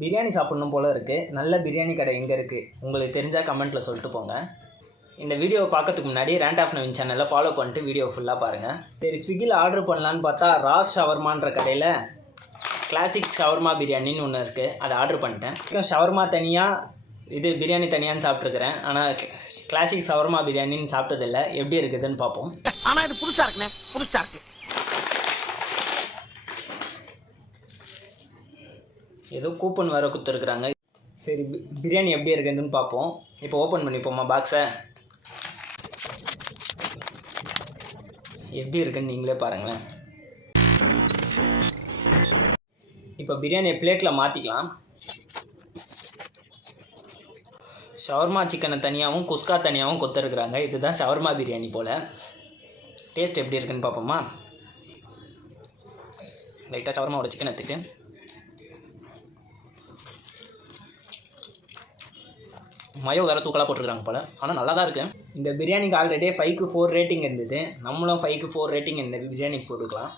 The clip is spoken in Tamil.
பிரியாணி சாப்பிட்ணும் போல் இருக்குது. நல்ல பிரியாணி கடை எங்கே இருக்குது உங்களுக்கு தெரிஞ்சால் கமெண்ட்டில் சொல்லிட்டு போங்க. இந்த வீடியோவை பார்க்கறதுக்கு முன்னாடி ரேண்ட் ஆஃப் நவீன் சேனலை ஃபாலோ பண்ணிட்டு வீடியோ ஃபுல்லாக பாருங்கள். சரி, ஸ்விக்கியில் ஆர்டர் பண்ணலான்னு பார்த்தா ராஸ் ஷவர்மான்ற கடையில் கிளாசிக் ஷவர்மா பிரியாணின்னு ஒன்று இருக்குது. அதை ஆர்டர் பண்ணிட்டேன். ஷவர்மா தனியாக இது பிரியாணி தனியான்னு சாப்பிட்ருக்கிறேன். ஆனால் கிளாசிக் ஷவர்மா பிரியாணின்னு சாப்பிட்டதில்லை. எப்படி இருக்குதுன்னு பார்ப்போம். ஆனால் இது புதுசாக இருக்குண்ணே, புதுசாக இருக்குது. ஏதோ கூப்பன் வேறு கொடுத்துருக்குறாங்க. சரி, பிரியாணி எப்படி இருக்குதுன்னு பார்ப்போம். இப்போ ஓப்பன் பண்ணிப்போம்மா பாக்ஸை. எப்படி இருக்குன்னு நீங்களே பாருங்களேன். இப்போ பிரியாணியை பிளேட்டில் மாற்றிக்கலாம். ஷவர்மா சிக்கனை தனியாகவும் குஸ்கா தனியாகவும் கொடுத்துருக்குறாங்க. இதுதான் ஷவர்மா பிரியாணி போல். டேஸ்ட் எப்படி இருக்குன்னு பார்ப்போமா. லைட்டாக ஷவர்மாவோட சிக்கன் எடுத்துட்டு மயோ வேறு தூக்கலாக போட்டிருக்காங்க போல். ஆனால் நல்லா தான் இருக்குது. இந்த பிரியாணிக்கு ஆல்ரெடி 5க்கு 4 ரேட்டிங் இருந்தது. நம்மளும் 5க்கு 4 ரேட்டிங் இந்த பிரியாணிக்கு போட்டுக்கலாம்.